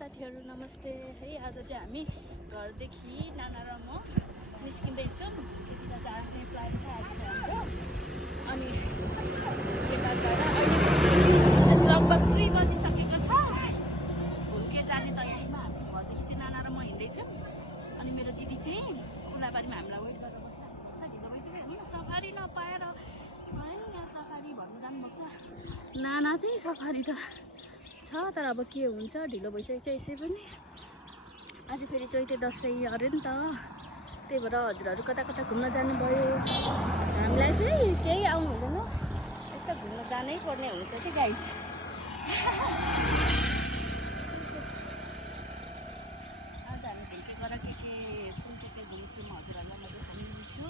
साथीहरू नमस्ते है। आज चाहिँ हामी घरदेखि नाना र म निस्किँदैछौँ। त्यतिखेर जाने प्लान छ आज हाम्रो। अनि यता गएर अहिले लगभग 2 बजिसकेको छ। भुल्के जाने तयारीमा हामी घरदेखि चाहिँ नाना र म हिँड्दैछौँ। अनि मेरो दिदी चाहिँ उनाबारीमा हामीलाई वेट गरेर बसिरहेको छ। ढिलो भइसक्यो हेर्नु न, सफारी नपाएर है यहाँ सफारी भन्नु जानुभएको छ। नाना चाहिँ सफारी त छ, तर अब के हुन्छ, ढिलो भइसकेको छ यसै पनि। आज फेरि चैते दसैँ अरे नि त, त्यही भएर हजुरहरू कता कता घुम्न जानुभयो। हामीलाई चाहिँ केही आउनु हुँदैन, यस्तो घुम्न जानै पर्ने हुन्छ कि गाइज। आज हामी भुल्के गएर के सुन्के घुम्छौँ हजुरहरूलाई म देखाइदिन्छु।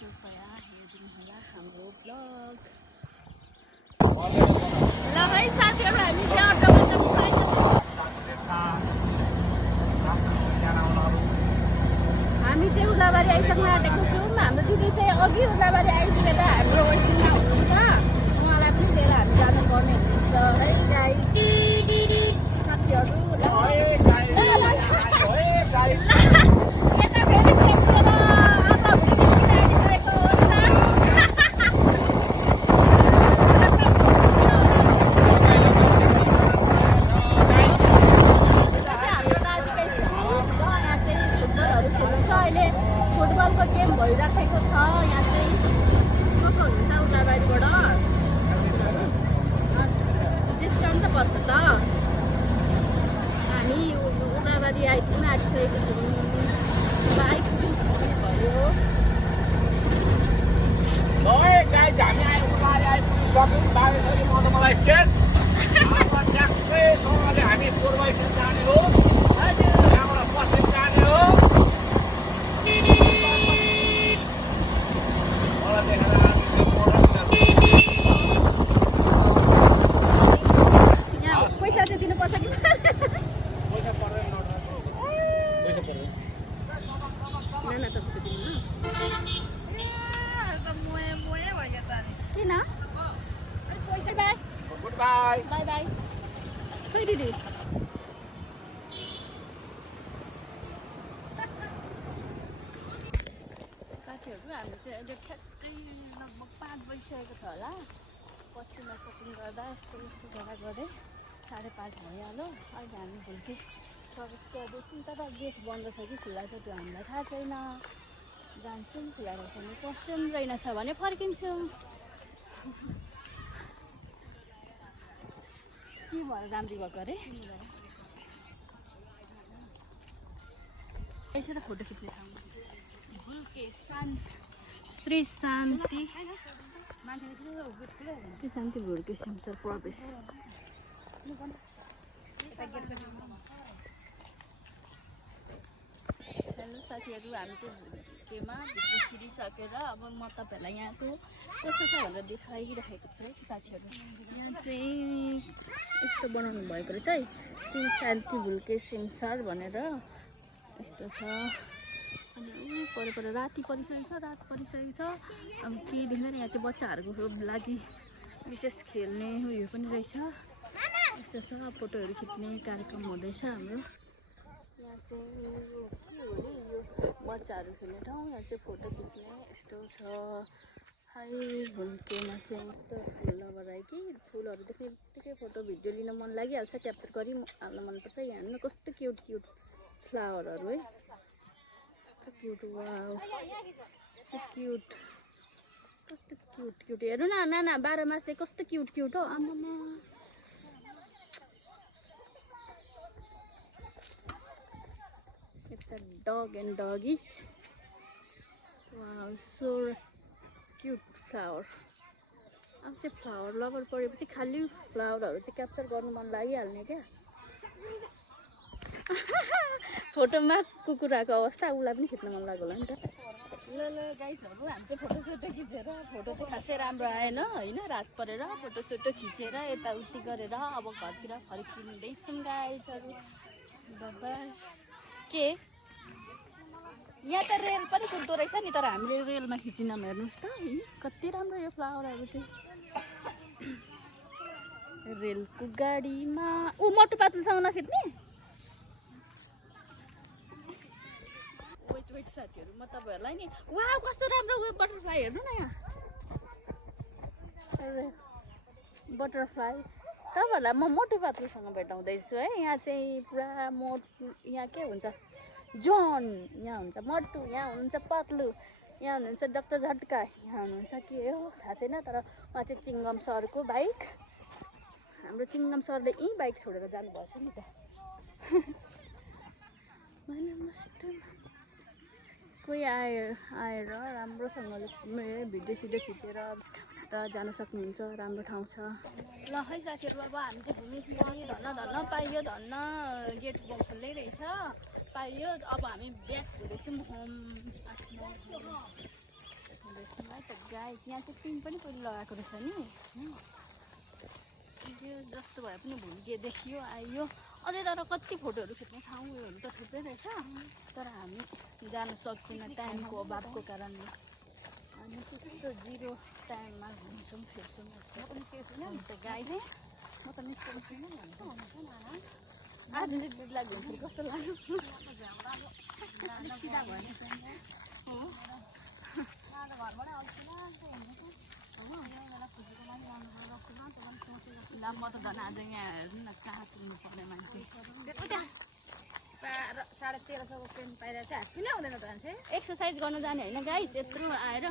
कृपया हेरिदिनु होला हाम्रो ब्लग। ल है साथीहरू, हामी चाहिँ अटोमा हामी चाहिँ उर्लाबारी आइसक्न आँटेको छौँ। हाम्रो दिदी चाहिँ अघि उर्लाबारी आइपुगेर हाम्रो वेटिङमा हुनुहुन्छ। उहाँलाई पनि लिएर हामी जानुपर्ने हुन्छ है गाइज। साथीहरू फुटबलको गेम भइराखेको छ। यहाँ चाहिँ को हुनुहुन्छ उर्लाबारीबाट, डिस्काउन्ट त पर्छ त। हामी उर्लाबारी आइपुग्न आँटिसकेको छौँ। बाइक भयो हामी पूर्वैसन जाने हो, हजुर। त्यहाँबाट पश्चिम जाने हो। यहाँ पैसा चाहिँ दिनुपर्छ कि पैसा पर्दैन, पैसा पर्दैन। नाना तपाईँको दिनु किन पैसा। By good by. By by. खोइ दिदी साथीहरू, हामी चाहिँ अहिले ठ्याक्कै लगभग 5 बजिसकेको छ होला। पछिल्लो सपिङ गर्दा यस्तो जग्गा गर्दै 5:30 भइहाल्यो। अहिले हामी भुल्के प्रवेश गर्दैछौँ, तर गेट बन्द छ कि खुला छ त्यो हामीलाई थाहा छैन। जान्छौँ, खुला रहेछ भने पस्छौँ, रहेनछ भने फर्किन्छौँ। के भएर राम्री भएको अरे यसो त फोटो खिच्ने ठाउँ भुल्के श्री शान्ति शान्ति भुल्के सिमसर प्रवेश। हेलो साथीहरू, हामी चाहिँ भुल्केमा भित्र छिरिसकेर अब म तपाईँहरूलाई यहाँको कस्तो छ भनेर देखाइरहेको छु है साथीहरू। यहाँ चाहिँ यस्तो बनाउनु भएको रहेछ है, श्री शान्ति भुल्के सिमसर भनेर यस्तो छ। अनि पर राति परिसकेको छ, रात परिसकेको छ। अब के देख्दैन, यहाँ चाहिँ बच्चाहरूको लागि विशेष खेल्ने उयो पनि रहेछ। यस्तो छ, फोटोहरू खिच्ने कार्यक्रम हुँदैछ हाम्रो। यहाँ चाहिँ के हो नि, यो बच्चाहरू खेल्ने ठाउँ, यहाँ चाहिँ फोटो खिच्ने यस्तो छ है। भुल्केमा चाहिँ यस्तो फुल नभएर कि फुलहरू देख्ने बित्तिकै फोटो भिडियो लिन मन लागिहाल्छ, क्याप्चर गरिहाल्न मनपर्छ। यहाँ हेर्नु कस्तो क्युट क्युट फ्लावरहरू है, कस्तो क्युट। वाउ क्युट, कस्तो क्युट क्युट। हेर्नु न नाना, 12 मासे कस्तो क्युट क्युट हो। आमामा it's a dog and doggies. Wow so cute flower. अब चाहिँ फ्लावर लभर परेपछि खालि फ्लावरहरू चाहिँ क्याप्चर गर्नु मन लागिहाल्ने क्या। फोटोमा कुकुराको अवस्था, उसलाई पनि खिच्न मन लाग्यो होला नि त। ल गाइजहरू, हामी चाहिँ फोटोसोटो खिचेर, फोटो चाहिँ खासै राम्रो आएन होइन, रात परेर फोटोसोटो खिचेर यताउति गरेर अब घरतिर फर्किँदैछौँ गाइजहरू। बाबा के यहाँ त रेल पनि कुद्दो रहेछ नि, तर हामीले रेलमा खिचिनौँ। हेर्नुहोस् त कति राम्रो यो फ्लावरहरू चाहिँ। रेलको गाडीमा ऊ मोटो पातलसँग नखिच्ने वेट साथीहरू म तपाईँहरूलाई नि वाउ कस्तो राम्रो बटरफ्लाई हेर्नु न यहाँ बटरफ्लाई तपाईँहरूलाई म मोटु पातलुसँग भेटाउँदैछु है यहाँ चाहिँ पुरा यहाँ के हुन्छ जोन यहाँ हुन्छ मोटु यहाँ हुनुहुन्छ पातलु यहाँ हुनुहुन्छ डक्टर झट्का यहाँ हुनुहुन्छ के हो थाहा छैन तर उहाँ चाहिँ चिङ्गम सरको बाइक हाम्रो चिङ्गम सरले यहीँ बाइक छोडेर जानुभएछ नि त कोही आएर राम्रोसँगले भिडियो सिडियो खिचेर र जान सक्नुहुन्छ राम्रो ठाउँ छ ल है साथीहरू अब हामी चाहिँ घुमिफिरी धन्न पाइयो धन्न गेट खुल्लै रहेछ पाइयो अब हामी ब्याक हुँदैछौँ होम आफ्नो गाई यहाँ चाहिँ टिम पनि पहिले लगाएको रहेछ नि यो जस्तो भए पनि भुल्के देखियो आइयो अझै तर कति फोटोहरू खिच्ने ठाउँहरू त थुप्रै रहेछ तर हामी जान सक्दैनौँ टाइमको अभावको कारणले हामी त्यस्तो जिरो टाइममा घुम्छौँ फिर्छौँ गाई नै म त निस्केको छुइनँ नि आज चाहिँ दुधलाई घुम्छु कस्तो लाग्यो ल म त झन् आज यहाँ हेर्नु न कहाँ पुग्नु पर्ने मान्छे 1350 पेन पाइरहेको चाहिँ हात किन हुँदैन त मान्छे एक्सर्साइज गर्नु जाने होइन गाई त्यत्रो आएर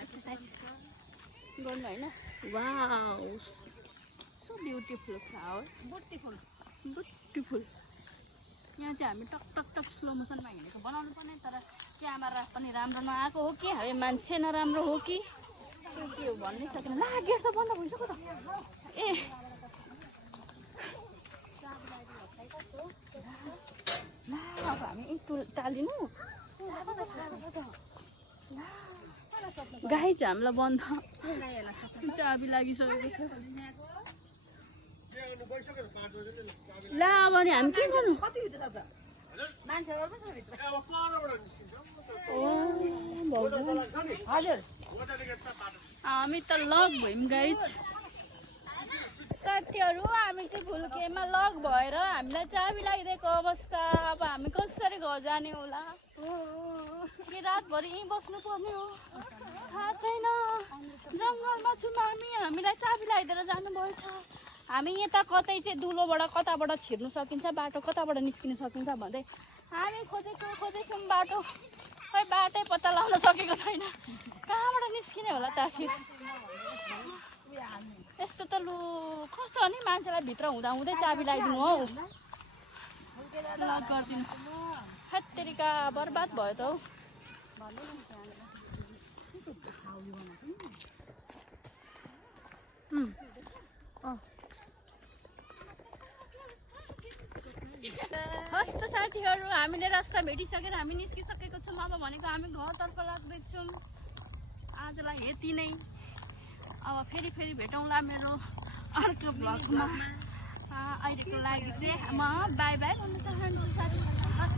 एक्सर्साइज गर्नु होइन wow so beautiful flower beautiful यहाँ चाहिँ हामी टक टक टक स्लो मोसनमा हिँडेको बनाउनु पर्ने तर क्यामेरा पनि राम्रो नआएको हो कि हामी मान्छे नराम्रो हो कि के हो भन्नै सकेन ला गेट त बन्द भइसक्यो त ए अब हामी टालिनु गाई चाहिँ हामीलाई बन्द चाबी लागिसकेको छ ला अब नि हामी के गर्नु हामी त लक भयौँ गाई साथीहरू हामी चाहिँ भुल्केमा लक भएर हामीलाई चाबी लगाइदिएको अवस्था अब हामी कसरी घर जाने होला कि रातभरि यहीँ बस्नु पर्ने हो थाहा छैन जङ्गलमा छौँ हामीलाई चाबी लगाइदिएर जानुभएछ हामी यता कतै चाहिँ दुलोबाट कताबाट छिर्नु सकिन्छ बाटो कताबाट निस्किनु सकिन्छ भन्दै हामी खोजेछौँ बाटो खै बाटै पत्ता लगाउन सकेको छैन कहाँबाट निस्किने होला त आखिर यस्तो त लु कस्तो हो नि मान्छेलाई भित्र हुँदा हुँदै चाबी लगाइदिनु हौ लक गरिदिनु हेत्तेरिका बर्बाद भयो त हौ कस्तो साथीहरू हामीले रास्ता भेटिसकेर हामी निस्किसकेको छौँ अब भनेको हामी घरतर्फ लाग्दैछौँ आजलाई यति नै अब फेरि भेटौँला मेरो अर्को भ्लगमा अहिलेको लागि चाहिँ म बाई बाई भन्न चाहन्छु साथीहरू